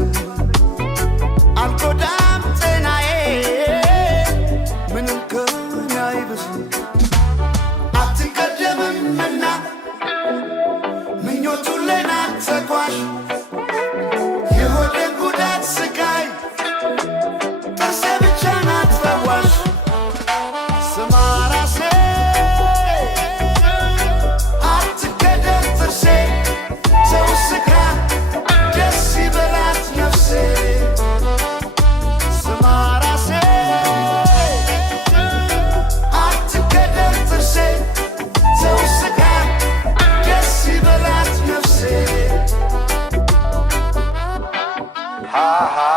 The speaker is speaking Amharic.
አልበስም አልጎዳም ጤናዬ ምንም ከኔ አይበስም አትቀደምምና ምኞቱን ለናት ተጓዥ የሆዴን ጉዳት ስቃይ ጥርሴ ብቻ ናት ፈዋሽ ስማ ራሴ አትቀደም ጥርሴ ሰው ስካ ደስ ይበላት ነፍሴ ስማ ራሴ አትቀደም ጥርሴ ሰው ስካ ደስ ይበላት ነፍሴ ha ha